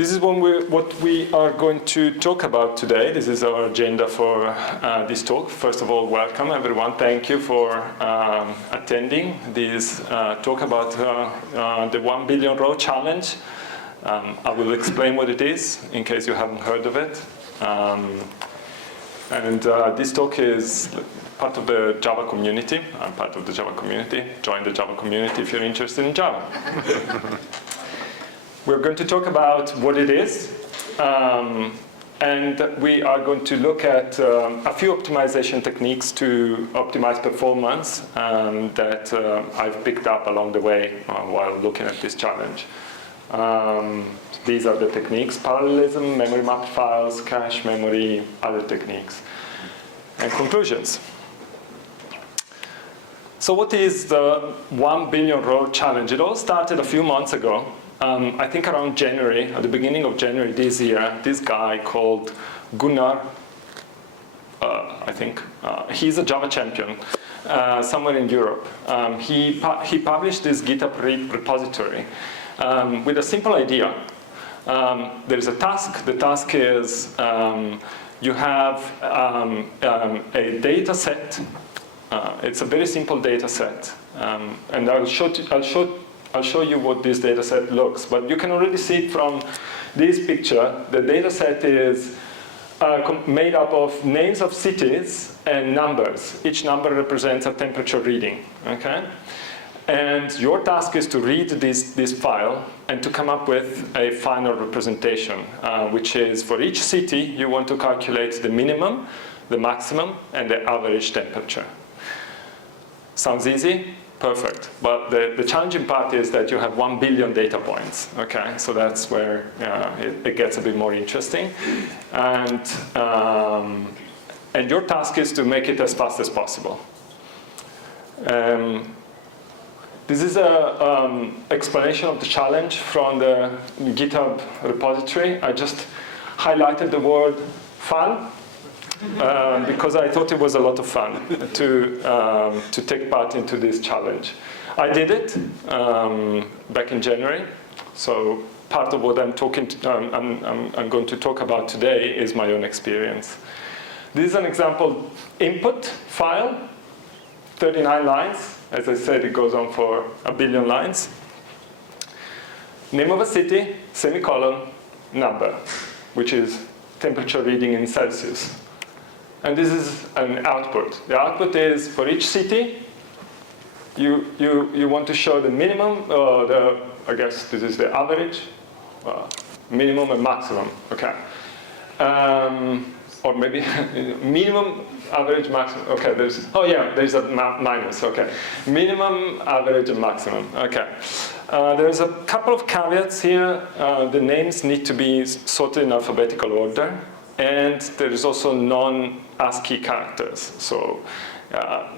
This is what we are going to talk about today. This is our agenda for this talk. First of all, welcome everyone. Thank you for attending this talk about the 1 billion row challenge. I will explain what it is in case you haven't heard of it. This talk is part of the Java community. I'm part of the Java community. Join the Java community if you're interested in Java. We're going to talk about what it is, and we are going to look at a few optimization techniques to optimize performance that I've picked up along the way while looking at this challenge. These are the techniques: parallelism, memory mapped files, cache memory, other techniques. And conclusions. So what is the 1 billion row challenge? It all started a few months ago. I think around January, at the beginning of January this year, this guy called Gunnar, he's a Java champion somewhere in Europe. He published this GitHub repository with a simple idea. There is a task. The task is you have a data set. It's a very simple data set, and I'll show you what this data set looks, but you can already see it from this picture. The data set is made up of names of cities and numbers. Each number represents a temperature reading, okay? And your task is to read this file and to come up with a final representation, which is for each city, you want to calculate the minimum, the maximum, and the average temperature. Sounds easy? Perfect. But the challenging part is that you have 1 billion data points. Okay, so that's where it gets a bit more interesting. And your task is to make it as fast as possible. This is an explanation of the challenge from the GitHub repository. I just highlighted the word fun. Because I thought it was a lot of fun to take part into this challenge. I did it back in January. So part of what I'm going to talk about today is my own experience. This is an example input file, 39 lines. As I said, it goes on for 1 billion lines. Name of a city, semicolon, number, which is temperature reading in Celsius. And this is an output. The output is for each city, you want to show the minimum, I guess this is the average, minimum and maximum, okay. Or maybe minimum, average, maximum, okay, there's a minus, okay. Minimum, average, and maximum, okay. There's a couple of caveats here. The names need to be sorted in alphabetical order. And there is also non-ASCII characters, so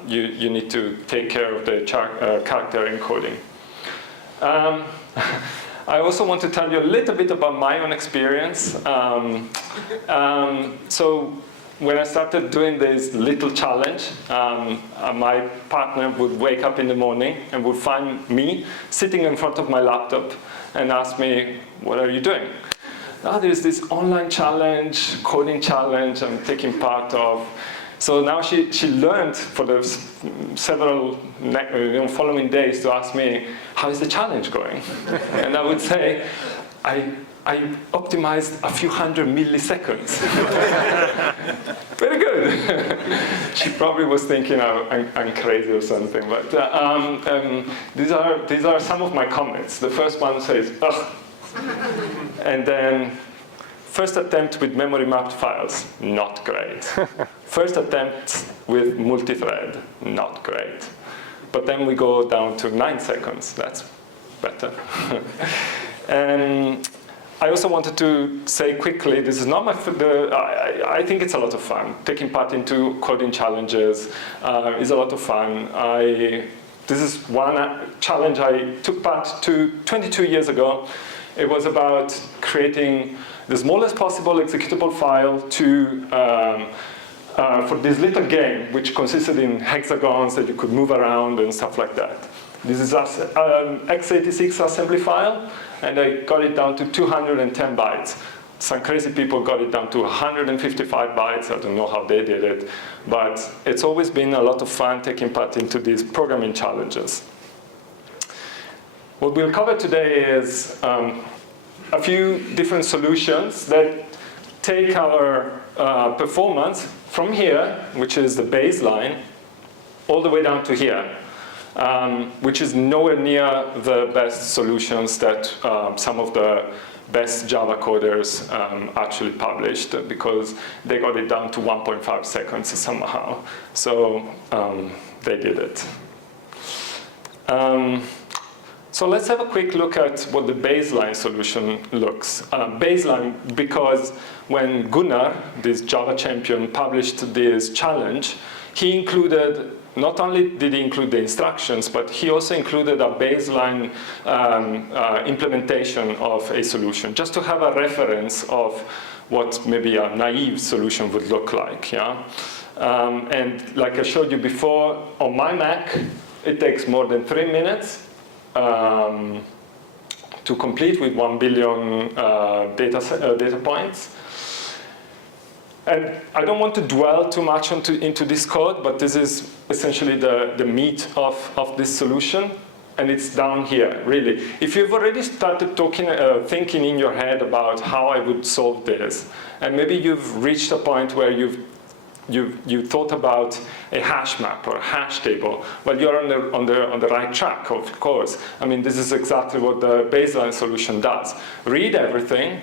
you need to take care of the character encoding. I also want to tell you a little bit about my own experience. So when I started doing this little challenge, my partner would wake up in the morning and would find me sitting in front of my laptop and ask me, "What are you doing?" Now there's this online challenge, coding challenge I'm taking part of. So now she learned for the several following days to ask me, how is the challenge going? And I would say, I optimized a few hundred milliseconds. Very good. She probably was thinking I'm crazy or something, but these are some of my comments. The first one says, ugh. And then, first attempt with memory mapped files, not great. First attempt with multi-thread, not great. But then we go down to 9 seconds, that's better. And I also wanted to say quickly, this is not I think it's a lot of fun. Taking part into coding challenges is a lot of fun. This is one challenge I took part to 22 years ago. It was about creating the smallest possible executable file for this little game, which consisted in hexagons that you could move around and stuff like that. This is x86 assembly file, and I got it down to 210 bytes. Some crazy people got it down to 155 bytes. I don't know how they did it, but it's always been a lot of fun taking part into these programming challenges. What we'll cover today is a few different solutions that take our performance from here, which is the baseline, all the way down to here, which is nowhere near the best solutions that some of the best Java coders actually published, because they got it down to 1.5 seconds somehow. So they did it. So let's have a quick look at what the baseline solution looks. Baseline, because when Gunnar, this Java champion, published this challenge, he included, not only did he include the instructions, but he also included a baseline implementation of a solution, just to have a reference of what maybe a naive solution would look like. Yeah? And like I showed you before, on my Mac, it takes more than 3 minutes to complete with 1 billion data points. And I don't want to dwell too much into this code, but this is essentially the meat of this solution, and it's down here, really. If you've already started thinking in your head about how I would solve this, and maybe you've reached a point where you thought about a hash map or a hash table, well, you're on the right track, of course. I mean, this is exactly what the baseline solution does. Read everything,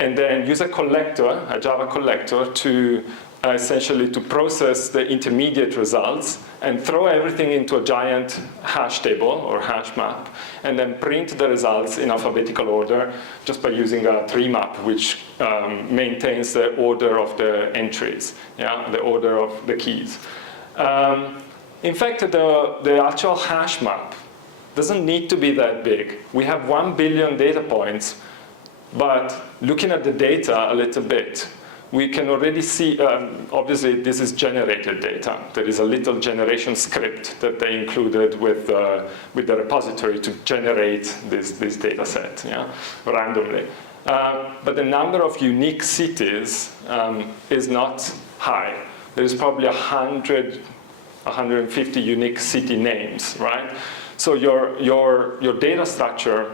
and then use a collector, a Java collector, to essentially to process the intermediate results and throw everything into a giant hash table or hash map, and then print the results in alphabetical order just by using a tree map, which maintains the order of the entries, yeah, the order of the keys. In fact, the actual hash map doesn't need to be that big. We have 1 billion data points, but looking at the data a little bit, we can already see, obviously this is generated data. There is a little generation script that they included with the repository to generate this data set, yeah, randomly. But the number of unique cities is not high. There's probably 100, 150 unique city names, right? So your data structure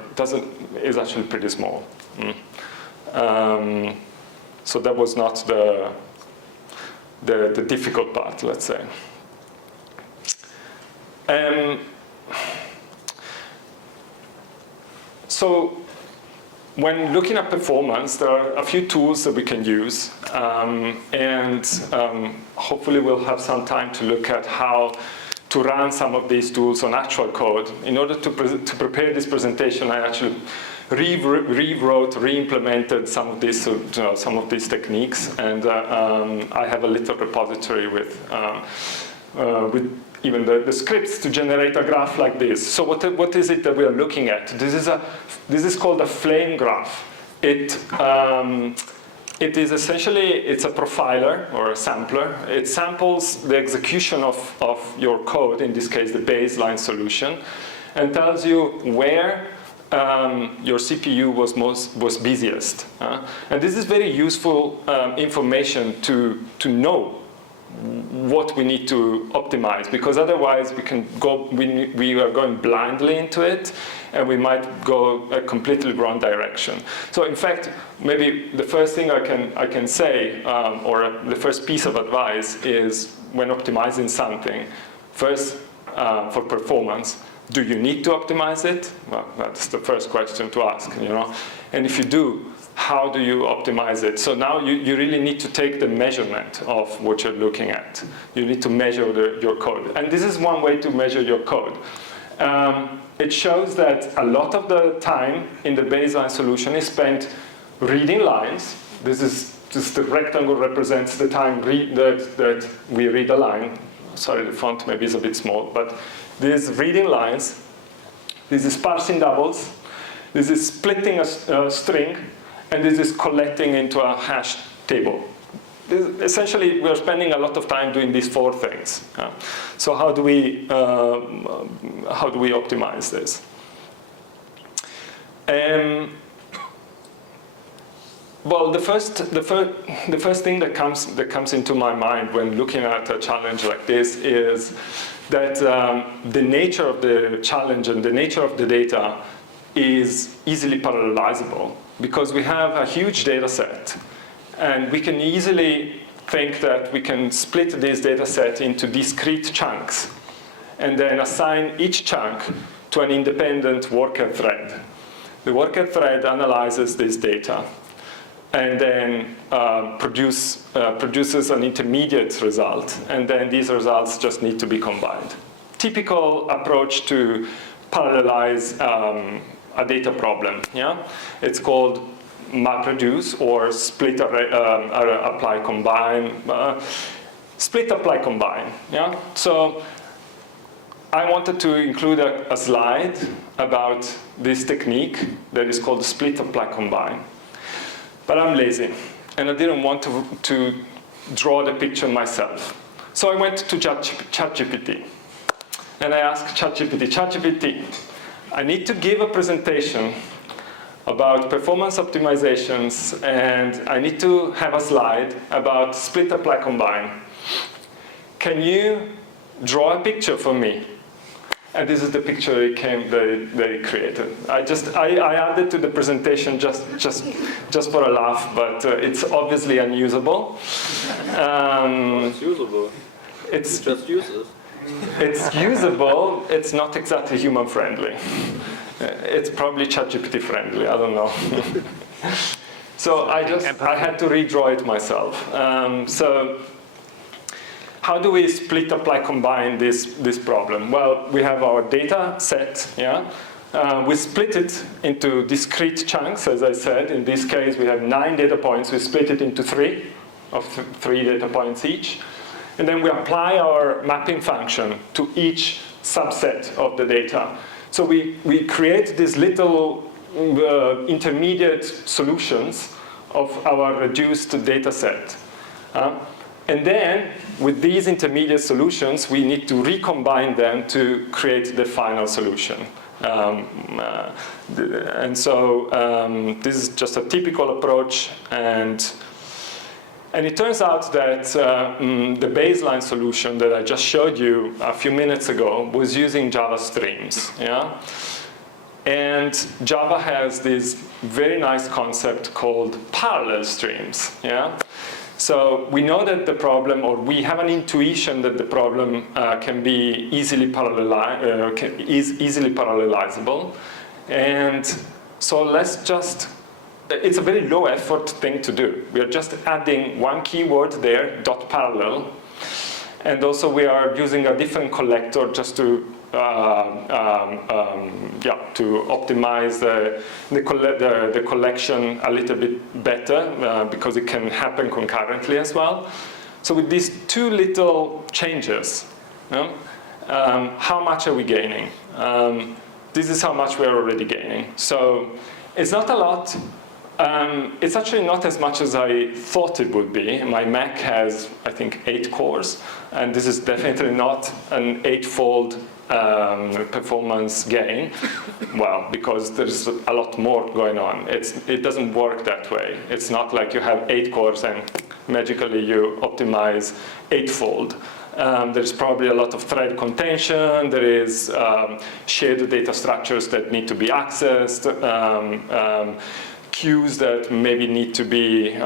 is actually pretty small. So that was not the difficult part, let's say. So when looking at performance, there are a few tools that we can use, and hopefully we'll have some time to look at how to run some of these tools on actual code. In order to prepare this presentation, I actually rewrote, re-implemented some of these techniques, and I have a little repository with even the scripts to generate a graph like this. So what is it that we are looking at? This is called a flame graph. It is essentially, it's a profiler or a sampler. It samples the execution of your code, in this case the baseline solution, and tells you where your CPU was busiest. And this is very useful information to know what we need to optimize, because otherwise we are going blindly into it, and we might go a completely wrong direction. So in fact, maybe the first thing I can say, or the first piece of advice, is when optimizing something, first for performance, do you need to optimize it? Well, that's the first question to ask, you know. And if you do, how do you optimize it? So now you really need to take the measurement of what you're looking at. You need to measure your code. And this is one way to measure your code. It shows that a lot of the time in the baseline solution is spent reading lines. This the rectangle represents the time that we read a line. Sorry, the font maybe is a bit small, but this is reading lines. This is parsing doubles. This is splitting a string. And this is collecting into a hash table. essentially, we're spending a lot of time doing these 4 things. So how do we optimize this? Well, the first thing that comes into my mind when looking at a challenge like this is that the nature of the challenge and the nature of the data is easily parallelizable, because we have a huge data set, and we can easily think that we can split this data set into discrete chunks and then assign each chunk to an independent worker thread. The worker thread analyzes this data and then produces an intermediate result, and then these results just need to be combined. Typical approach to parallelize a data problem. Yeah, it's called MapReduce or split apply combine. Split apply combine. Yeah, so I wanted to include a slide about this technique that is called split apply combine. But I'm lazy, and I didn't want to draw the picture myself. So I went to ChatGPT, and I asked ChatGPT, I need to give a presentation about performance optimizations, and I need to have a slide about split apply combine. Can you draw a picture for me? And this is the picture they created. I added to the presentation just for a laugh, but it's obviously unusable. It's usable. It's just use it. It's usable. It's not exactly human friendly. It's probably ChatGPT friendly. I don't know. So I had to redraw it myself. So how do we split apply combine this problem? Well, we have our data set. Yeah, we split it into discrete chunks, as I said. In this case, we have 9 data points. We split it into 3 data points each. And then we apply our mapping function to each subset of the data. So we create these little intermediate solutions of our reduced data set. And then, with these intermediate solutions, we need to recombine them to create the final solution. And so this is just a typical approach, and it turns out that the baseline solution that I just showed you a few minutes ago was using Java streams. Yeah? And Java has this very nice concept called parallel streams. Yeah? So we know that the problem, or we have an intuition that the problem can be easily parallelizable. And so let's just, it's a very low effort thing to do. We are just adding one keyword there, .parallel. And also we are using a different collector just to optimize the collection a little bit better because it can happen concurrently as well. So with these 2 little changes, how much are we gaining? This is how much we are already gaining. So it's not a lot. It's actually not as much as I thought it would be. My Mac has, I think, 8 cores, and this is definitely not an 8-fold performance gain. Well, because there's a lot more going on. It doesn't work that way. It's not like you have 8 cores and magically you optimize 8-fold. There's probably a lot of thread contention. There is shared data structures that need to be accessed. Queues that maybe need to be,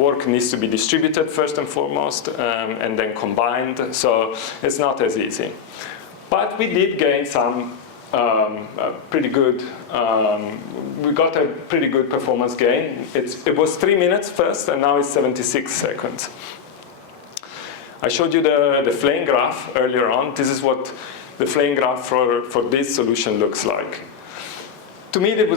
work needs to be distributed first and foremost, and then combined. So it's not as easy. But we did gain some pretty good, we got a pretty good performance gain. It was 3 minutes first, and now it's 76 seconds. I showed you the flame graph earlier on. This is what the flame graph for this solution looks like. To me, it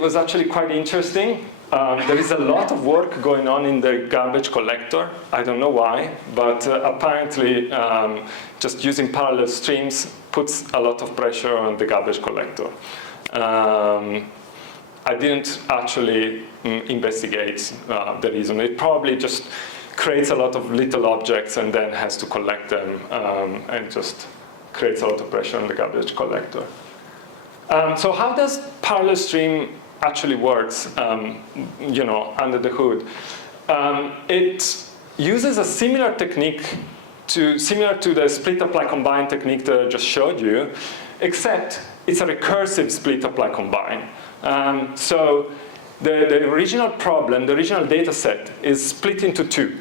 was actually quite interesting. There is a lot of work going on in the garbage collector. I don't know why, but apparently just using parallel streams puts a lot of pressure on the garbage collector. I didn't actually investigate the reason. It probably just creates a lot of little objects and then has to collect them and just creates a lot of pressure on the garbage collector. So how does parallel stream actually works, under the hood? It uses a similar technique similar to the split apply combine technique that I just showed you, except it's a recursive split apply combine. So the original problem, the original data set is split into 2,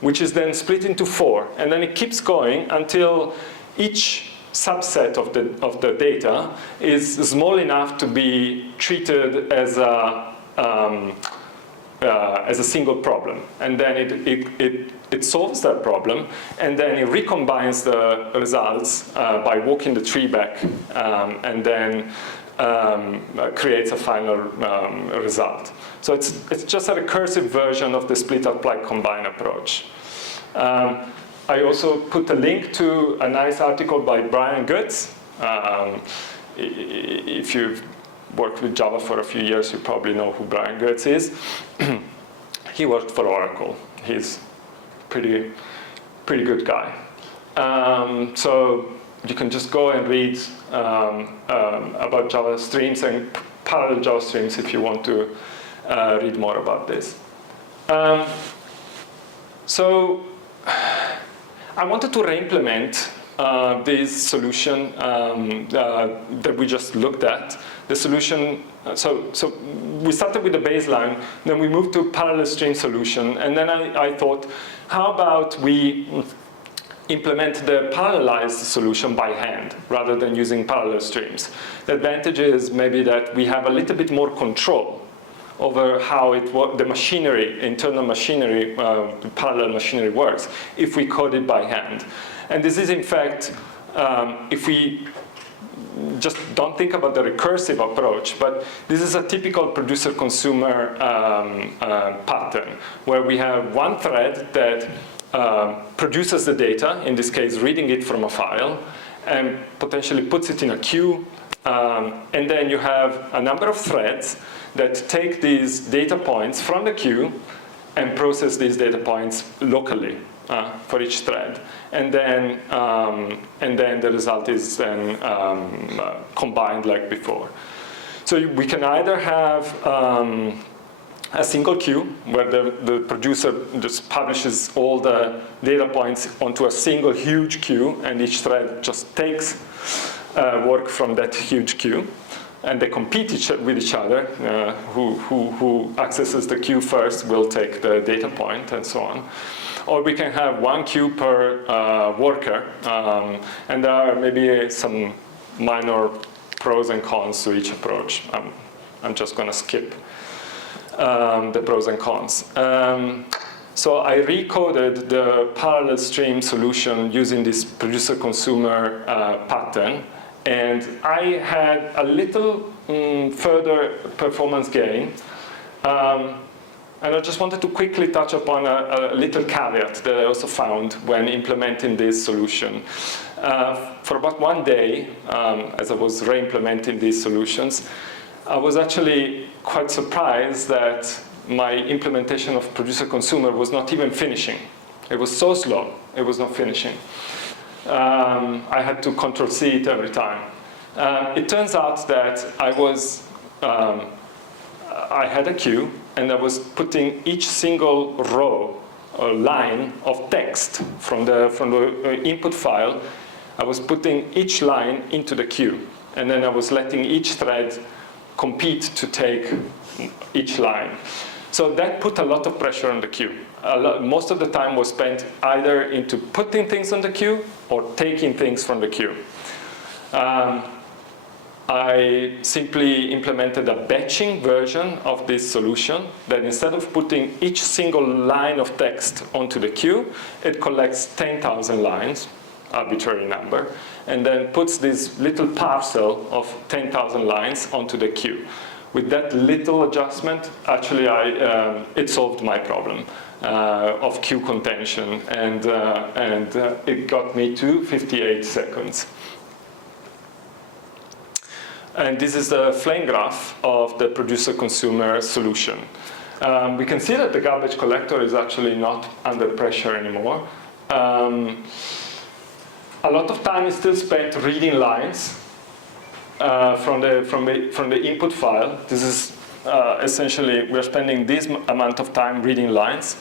which is then split into 4, and then it keeps going until each subset of the data is small enough to be treated as a single problem, and then it solves that problem, and then it recombines the results by walking the tree back, and then creates a final result. So it's just a recursive version of the split apply combine approach. I also put a link to a nice article by Brian Goetz. If you've worked with Java for a few years, you probably know who Brian Goetz is. He worked for Oracle. He's pretty good guy. So you can just go and read about Java streams and parallel Java streams if you want to read more about this. So I wanted to re-implement this solution that we just looked at. The solution, so we started with the baseline, then we moved to parallel stream solution, and then I thought, how about we implement the parallelized solution by hand rather than using parallel streams. The advantage is maybe that we have a little bit more control over how the machinery, internal machinery, parallel machinery works if we code it by hand. And this is in fact, if we just don't think about the recursive approach, but this is a typical producer-consumer pattern where we have one thread that produces the data, in this case reading it from a file, and potentially puts it in a queue, and then you have a number of threads that take these data points from the queue and process these data points locally for each thread. And then the result is then combined like before. So we can either have a single queue where the producer just publishes all the data points onto a single huge queue, and each thread just takes work from that huge queue, and they compete with each other. Who accesses the queue first will take the data point, and so on. Or we can have one queue per worker, and there are maybe some minor pros and cons to each approach. I'm just going to skip the pros and cons. So I recoded the parallel stream solution using this producer-consumer pattern, and I had a little further performance gain. And I just wanted to quickly touch upon a little caveat that I also found when implementing this solution. For about one day, as I was re-implementing these solutions, I was actually quite surprised that my implementation of producer-consumer was not even finishing. It was so slow, it was not finishing. I had to Control-C it every time. It turns out that I had a queue, and I was putting each single row or line of text from the input file. I was putting each line into the queue, and then I was letting each thread compete to take each line. So that put a lot of pressure on the queue. Most of the time was spent either into putting things on the queue or taking things from the queue. I simply implemented a batching version of this solution that instead of putting each single line of text onto the queue, it collects 10,000 lines, arbitrary number, and then puts this little parcel of 10,000 lines onto the queue. With that little adjustment, actually it solved my problem of queue contention, and it got me to 58 seconds. And this is the flame graph of the producer-consumer solution. We can see that the garbage collector is actually not under pressure anymore. A lot of time is still spent reading lines from the input file. This is essentially, we're spending this amount of time reading lines.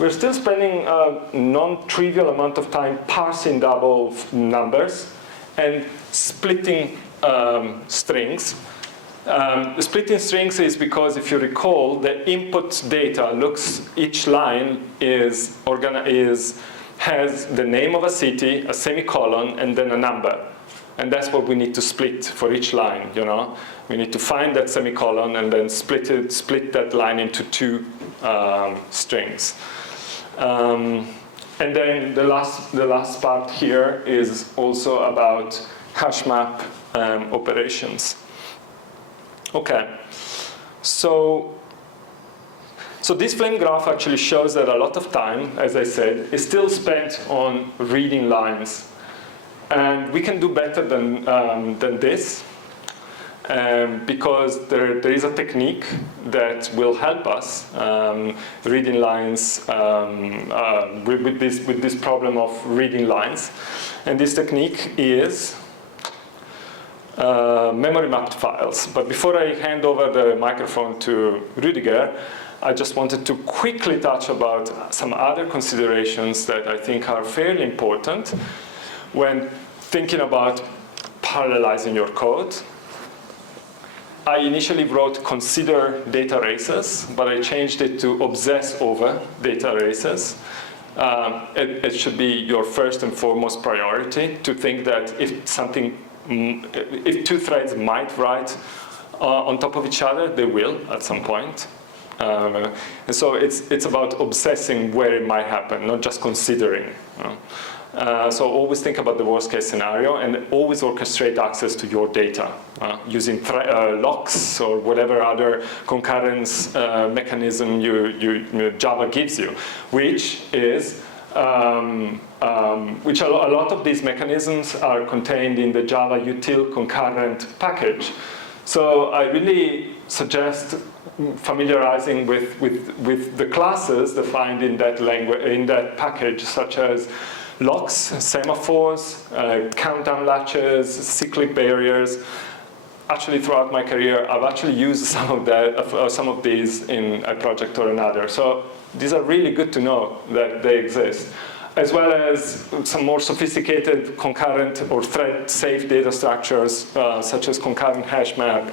We're still spending a non-trivial amount of time parsing double numbers and splitting strings. The splitting strings is because, if you recall, the input data each line has the name of a city, a semicolon, and then a number. And that's what we need to split for each line, you know. We need to find that semicolon and then split that line into two strings. And then the last part here is also about hash map operations. Okay, so this flame graph actually shows that a lot of time, as I said, is still spent on reading lines. And we can do better than this, because there is a technique that will help us reading lines with this problem of reading lines. And this technique is memory mapped files. But before I hand over the microphone to Rüdiger, I just wanted to quickly touch about some other considerations that I think are fairly important when thinking about parallelizing your code. I initially wrote consider data races, but I changed it to obsess over data races. It should be your first and foremost priority to think that if two threads might write on top of each other, they will at some point. And so it's about obsessing where it might happen, not just considering. So always think about the worst case scenario and always orchestrate access to your data using locks or whatever other concurrence mechanism Java gives you, which is which a lot of these mechanisms are contained in the Java util concurrent package. So I really suggest familiarizing with the classes defined in that language, in that package, such as locks, semaphores, countdown latches, cyclic barriers. Actually, throughout my career, I've actually used some of these in a project or another. So these are really good to know that they exist, as well as some more sophisticated concurrent or thread-safe data structures, such as concurrent hash map,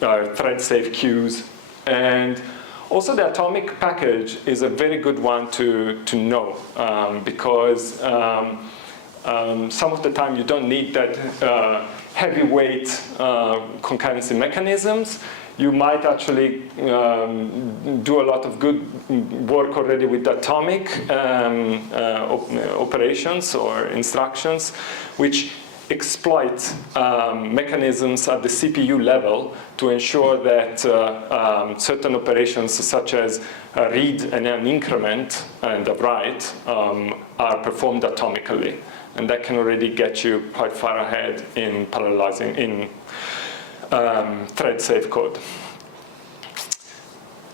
thread-safe queues, and also the atomic package is a very good one to know, because some of the time you don't need that heavyweight concurrency mechanisms. You might actually do a lot of good work already with atomic operations or instructions, which exploit mechanisms at the CPU level to ensure that certain operations, such as a read and an increment and a write, are performed atomically. And that can already get you quite far ahead in parallelizing in thread-safe code.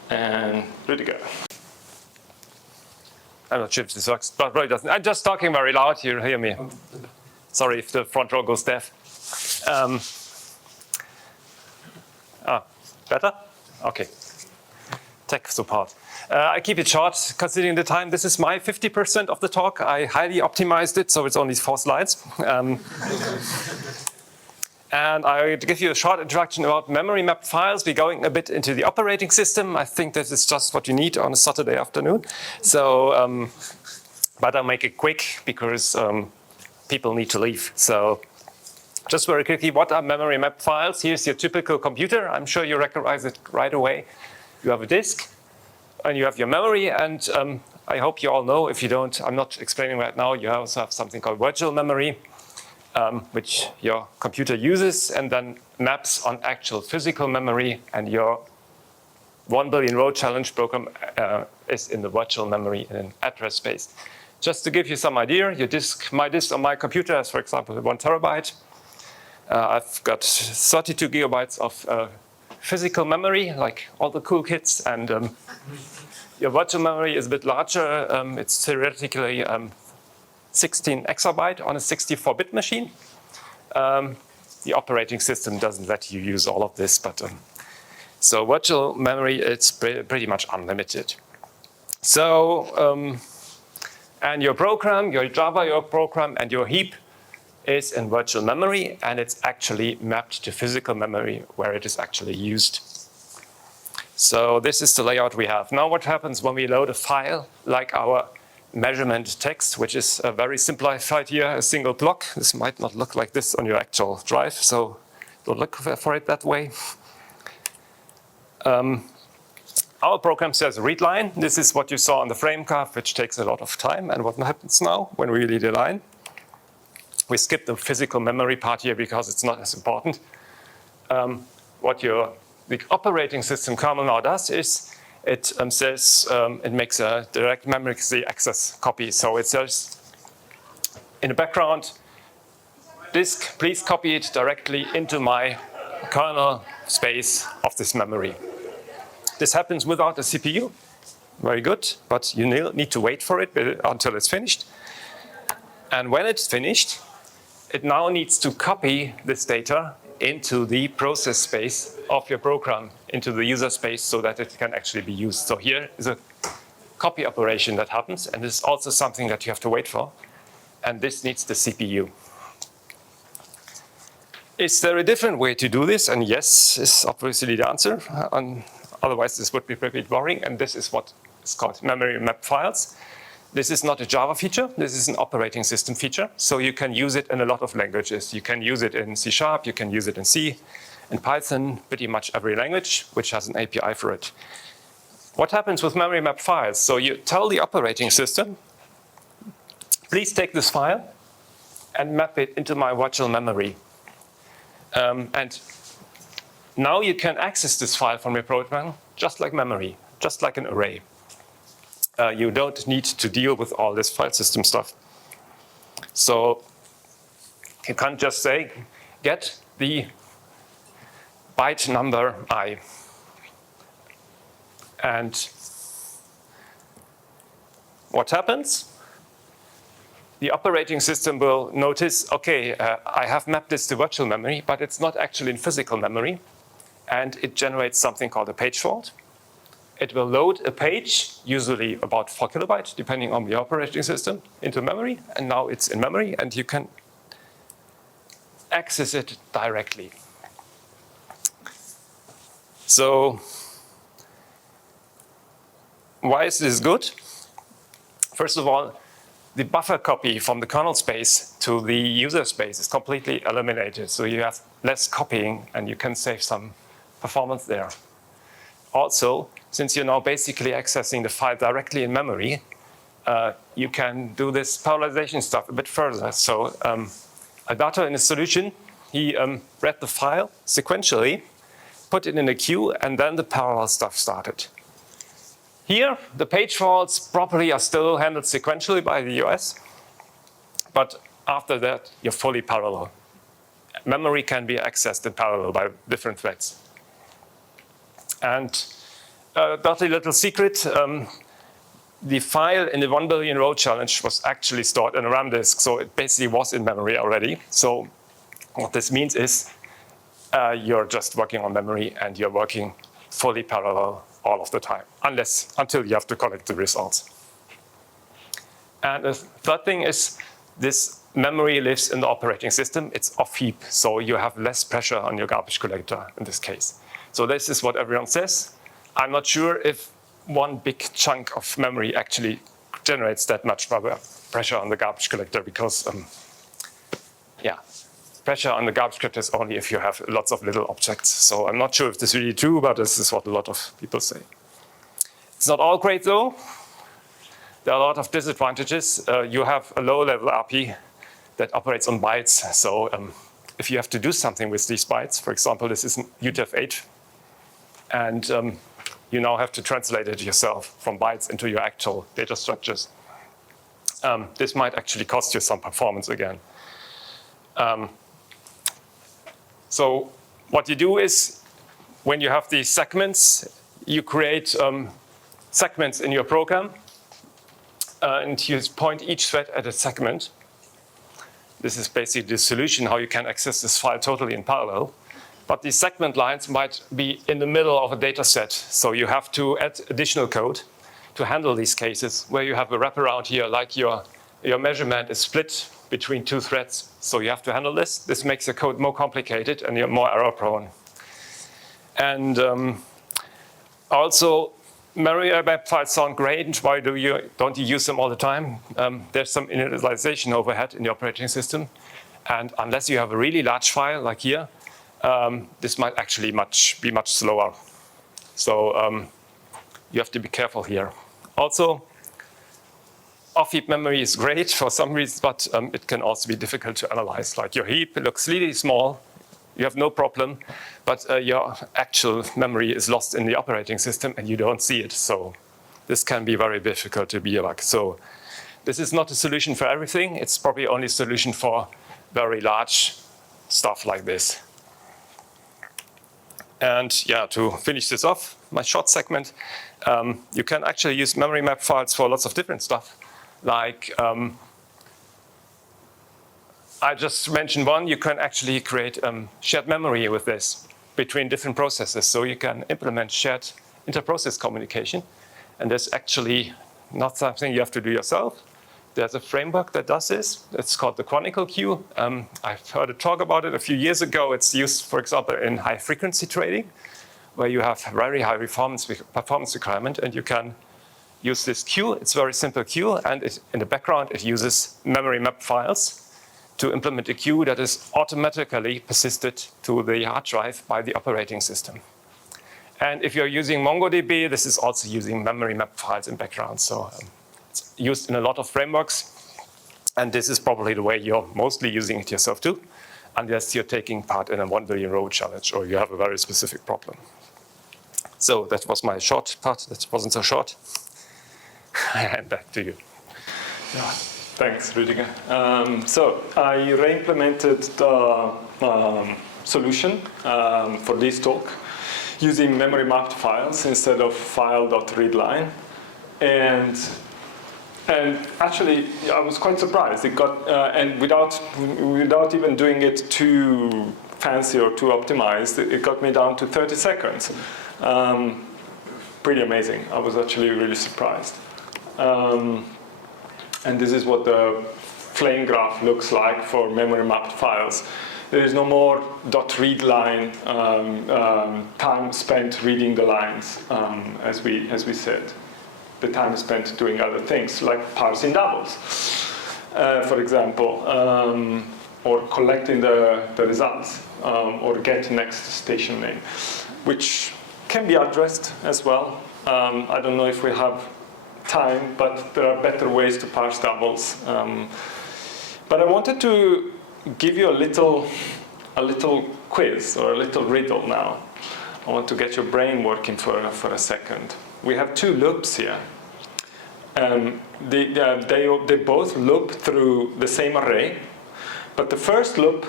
And Rüdiger. I'm not sure if this works, but probably doesn't. I'm just talking very loud, you hear me. Sorry if the front row goes deaf. Better? Okay. Tech support. I keep it short, considering the time. This is my 50% of the talk. I highly optimized it, so it's only 4 slides. And I give you a short introduction about memory mapped files. We're going a bit into the operating system. I think this is just what you need on a Saturday afternoon. So, but I'll make it quick because people need to leave. So just very quickly, what are memory mapped files? Here's your typical computer. I'm sure you recognize it right away. You have a disk, and you have your memory, and I hope you all know. If you don't, I'm not explaining right now. You also have something called virtual memory, which your computer uses and then maps on actual physical memory, and your 1 billion row challenge program is in the virtual memory in an address space. Just to give you some idea, your disk, my disk on my computer has, for example, 1 terabyte. I've got 32 gigabytes of physical memory, like all the cool kids, and your virtual memory is a bit larger. It's theoretically 16 exabyte on a 64-bit machine. The operating system doesn't let you use all of this, but so virtual memory, it's pretty much unlimited. So, and your program, your Java, your program, and your heap is in virtual memory, and it's actually mapped to physical memory where it is actually used. So this is the layout we have. Now what happens when we load a file like our measurement text, which is very simplified here, a single block. This might not look like this on your actual drive, so don't look for it that way. Our program says read line. This is what you saw on the frame graph, which takes a lot of time. And what happens now when we read a line? We skip the physical memory part here because it's not as important. What the operating system kernel now does is it says it makes a direct memory access copy. So it says in the background, disk, please copy it directly into my kernel space of this memory. This happens without a CPU. Very good, but you need to wait for it until it's finished. And when it's finished, it now needs to copy this data into the process space of your program, into the user space, so that it can actually be used. So here is a copy operation that happens, and this is also something that you have to wait for. And this needs the CPU. Is there a different way to do this? And yes, is obviously the answer. Otherwise, this would be pretty boring. And this is what is called memory map files. This is not a Java feature. This is an operating system feature. So you can use it in a lot of languages. You can use it in C#, you can use it in C, in Python, pretty much every language which has an API for it. What happens with memory map files? So you tell the operating system, please take this file and map it into my virtual memory. And now you can access this file from your program just like memory, just like an array. You don't need to deal with all this file system stuff. So you can't just say, get the byte number I. And what happens? The operating system will notice, okay, I have mapped this to virtual memory, but it's not actually in physical memory. And it generates something called a page fault. It will load a page, usually about 4 kilobytes, depending on the operating system, into memory. And now it's in memory, and you can access it directly. So why is this good? First of all, the buffer copy from the kernel space to the user space is completely eliminated. So you have less copying, and you can save some performance there. Also, since you're now basically accessing the file directly in memory, you can do this parallelization stuff a bit further. So Alberto, in his solution, he read the file sequentially, put it in a queue, and then the parallel stuff started. Here, the page faults probably are still handled sequentially by the OS, but after that, you're fully parallel. Memory can be accessed in parallel by different threads. And dirty little secret, the file in the 1 billion row challenge was actually stored in a RAM disk, so it basically was in memory already. So what this means is you're just working on memory and you're working fully parallel all of the time, until you have to collect the results. And the third thing is this memory lives in the operating system. It's off heap, so you have less pressure on your garbage collector in this case. So this is what everyone says. I'm not sure if one big chunk of memory actually generates that much pressure on the garbage collector because, pressure on the garbage collector is only if you have lots of little objects. So I'm not sure if this is really true, but this is what a lot of people say. It's not all great though. There are a lot of disadvantages. You have a low-level RP that operates on bytes. So if you have to do something with these bytes, for example, this is UTF-8, and you now have to translate it yourself from bytes into your actual data structures. This might actually cost you some performance again. So what you do is, when you have these segments, you create segments in your program, and you point each thread at a segment. This is basically the solution, how you can access this file totally in parallel. But these segment lines might be in the middle of a data set, so you have to add additional code to handle these cases where you have a wraparound here, like your measurement is split between two threads. So you have to handle this. This makes the code more complicated and you're more error prone. And also, memory map files sound great. Why don't you use them all the time? There's some initialization overhead in the operating system. And unless you have a really large file like here, this might actually be much slower. So you have to be careful here. Also, off-heap memory is great for some reasons, but it can also be difficult to analyze. Like your heap looks really small, you have no problem, but your actual memory is lost in the operating system and you don't see it. So this can be very difficult to debug. So this is not a solution for everything. It's probably only a solution for very large stuff like this. And yeah, to finish this off, my short segment, you can actually use memory map files for lots of different stuff. Like, I just mentioned one, you can actually create shared memory with this between different processes. So you can implement shared inter-process communication. And there's actually not something you have to do yourself. There's a framework that does this. It's called the Chronicle queue. I've heard a talk about it a few years ago. It's used, for example, in high-frequency trading, where you have very high performance requirement, and you can use this queue. It's a very simple queue, and in the background, it uses memory map files to implement a queue that is automatically persisted to the hard drive by the operating system. And if you're using MongoDB, this is also using memory map files in background. So it's used in a lot of frameworks, and this is probably the way you're mostly using it yourself too, unless you're taking part in a 1 billion row challenge or you have a very specific problem. So that was my short part. That wasn't so short. And back to you. Yeah, thanks, Rüdiger. So I re-implemented the solution for this talk using memory mapped files instead of file.readline. And actually, I was quite surprised. It got, and without even doing it too fancy or too optimized, it got me down to 30 seconds. Pretty amazing. I was actually really surprised. And this is what the flame graph looks like for memory mapped files. There is no more .readline time spent reading the lines, as we said. The time spent doing other things, like parsing doubles, for example, or collecting the results, or get next station name, which can be addressed as well. I don't know if we have time, but there are better ways to parse doubles. But I wanted to give you a little quiz or a little riddle now. I want to get your brain working for a second. We have two loops here. They both loop through the same array, but the first loop,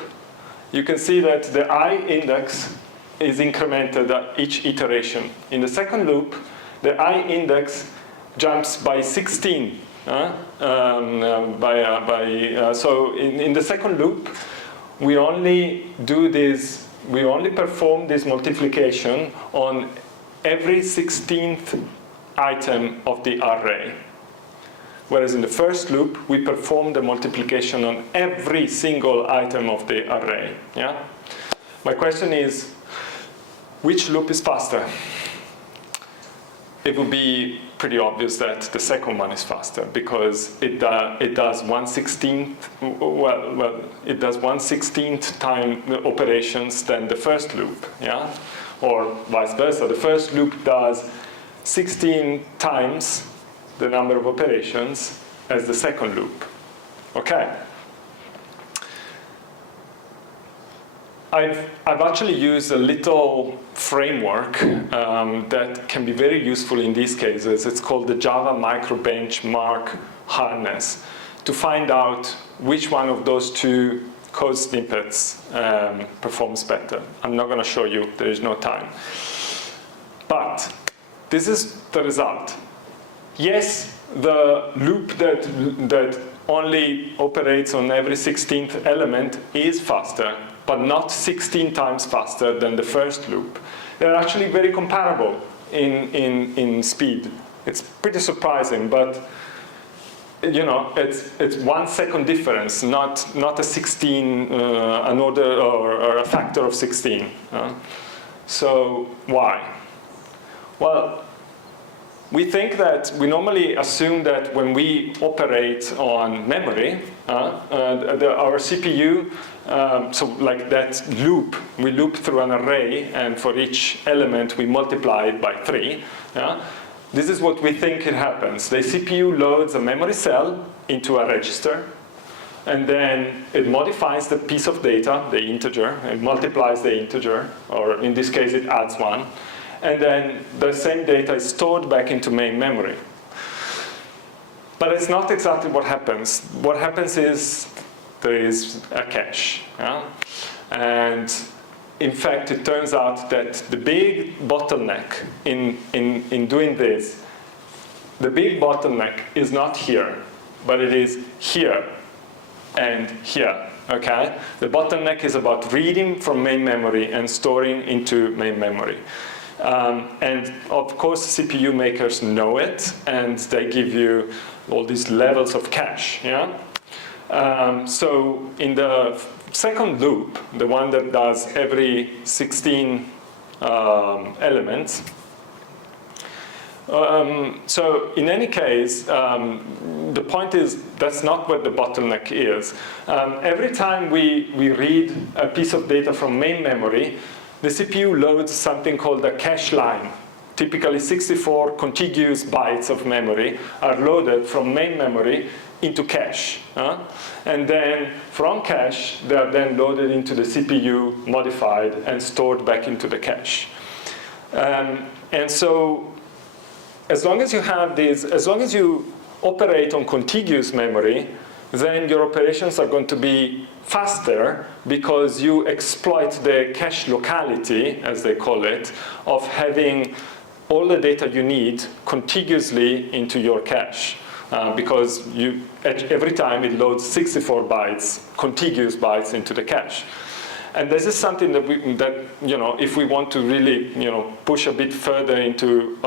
you can see that the I index is incremented at each iteration. In the second loop, the I index jumps by 16. So in the second loop, we only perform this multiplication on every 16th item of the array. Whereas in the first loop, we perform the multiplication on every single item of the array. Yeah? My question is, which loop is faster? It would be pretty obvious that the second one is faster because it does 1/16th. It does 1/16th time operations than the first loop, yeah, or vice versa. The first loop does 16 times the number of operations as the second loop. Okay. I've actually used a little framework that can be very useful in these cases. It's called the Java Micro Benchmark Harness to find out which one of those two code snippets performs better. I'm not going to show you, there is no time. But this is the result. Yes, the loop that only operates on every 16th element is faster, but not 16 times faster than the first loop. They're actually very comparable in speed. It's pretty surprising, but you know, it's 1 second difference, not a 16, an order or a factor of 16. So why? Well, we think that we normally assume that when we operate on memory, our CPU, so like that loop, we loop through an array, and for each element we multiply it by 3. This is what we think it happens. The CPU loads a memory cell into a register, and then it modifies the piece of data, the integer, and multiplies the integer, or in this case it adds 1. And then the same data is stored back into main memory. But it's not exactly what happens. What happens is there is a cache. And in fact, it turns out that the big bottleneck in doing this, the big bottleneck is not here, but it is here and here. Okay? The bottleneck is about reading from main memory and storing into main memory. And of course, CPU makers know it, and they give you all these levels of cache. So in the second loop, the one that does every 16 elements, so in any case, the point is that's not what the bottleneck is. Every time we read a piece of data from main memory, the CPU loads something called a cache line. Typically 64 contiguous bytes of memory are loaded from main memory into cache. And then from cache, they are then loaded into the CPU, modified, and stored back into the cache. And so as long as you have these, as long as you operate on contiguous memory, then your operations are going to be faster because you exploit the cache locality, as they call it, of having all the data you need contiguously into your cache. Because every time it loads 64 bytes, contiguous bytes into the cache. And this is something that if we want to really push a bit further into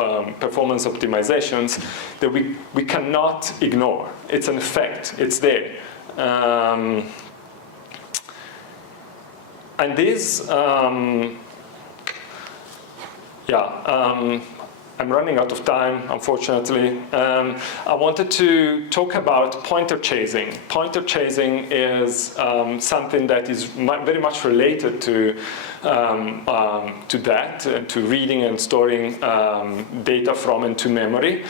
performance optimizations, that we cannot ignore. It's an effect. It's there. And this, I'm running out of time, unfortunately. I wanted to talk about pointer chasing. Pointer chasing is something that is very much related to that, to reading and storing data from and to memory.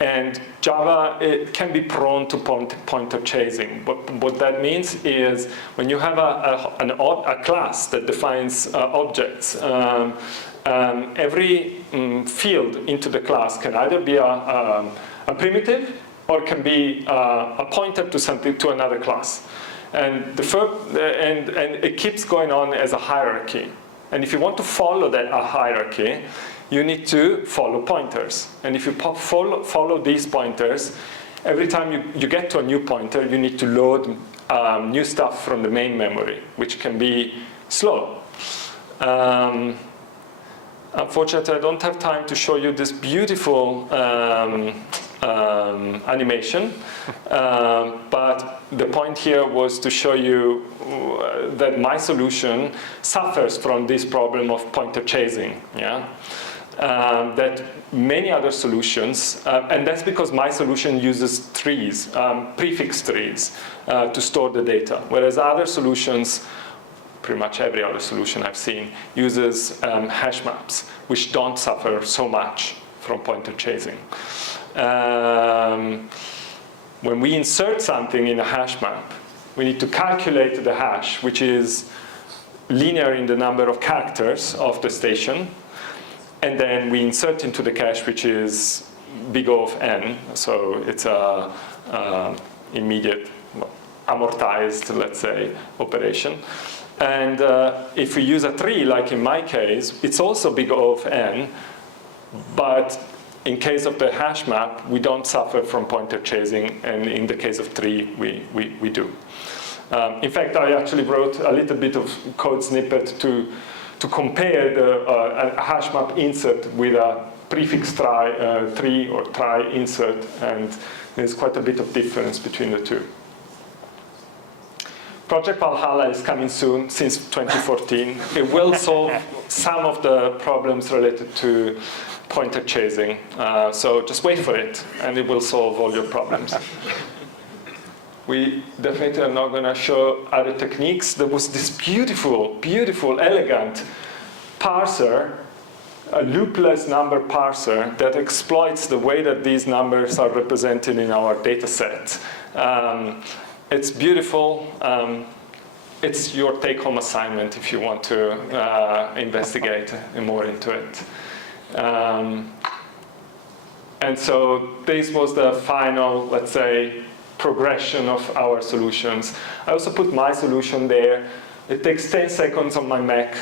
And Java, it can be prone to pointer chasing. What that means is when you have a class that defines objects, every field into the class can either be a primitive or can be a pointer to something, to another class. And it keeps going on as a hierarchy. And if you want to follow that hierarchy, you need to follow pointers. And if you follow these pointers, every time you get to a new pointer, you need to load new stuff from the main memory, which can be slow. Unfortunately, I don't have time to show you this beautiful animation, but the point here was to show you that my solution suffers from this problem of pointer chasing. That many other solutions, and that's because my solution uses trees, prefix trees, to store the data, whereas other solutions, pretty much every other solution I've seen, uses hash maps, which don't suffer so much from pointer chasing. When we insert something in a hash map, we need to calculate the hash, which is linear in the number of characters of the station, and then we insert into the cache, which is big O of n, so it's a immediate amortized, let's say, operation. And if we use a tree, like in my case, it's also big O of n, but in case of the hash map, we don't suffer from pointer chasing, and in the case of tree, we do. In fact, I actually wrote a little bit of code snippet to compare a hash map insert with a prefix tree or trie insert, and there's quite a bit of difference between the two. Project Valhalla is coming soon, since 2014. It will solve some of the problems related to pointer chasing. So just wait for it, and it will solve all your problems. We definitely are not going to show other techniques. There was this beautiful, beautiful, elegant parser, a loopless number parser that exploits the way that these numbers are represented in our data set. It's beautiful. It's your take-home assignment if you want to investigate more into it. And so this was the final, let's say, progression of our solutions. I also put my solution there. It takes 10 seconds on my Mac.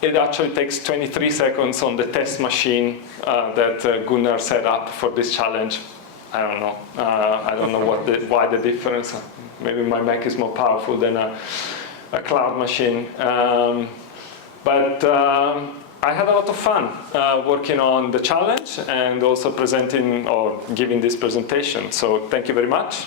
It actually takes 23 seconds on the test machine that Gunnar set up for this challenge. I don't know. I don't know why the difference. Maybe my Mac is more powerful than a cloud machine. But I had a lot of fun working on the challenge and also presenting or giving this presentation. So thank you very much.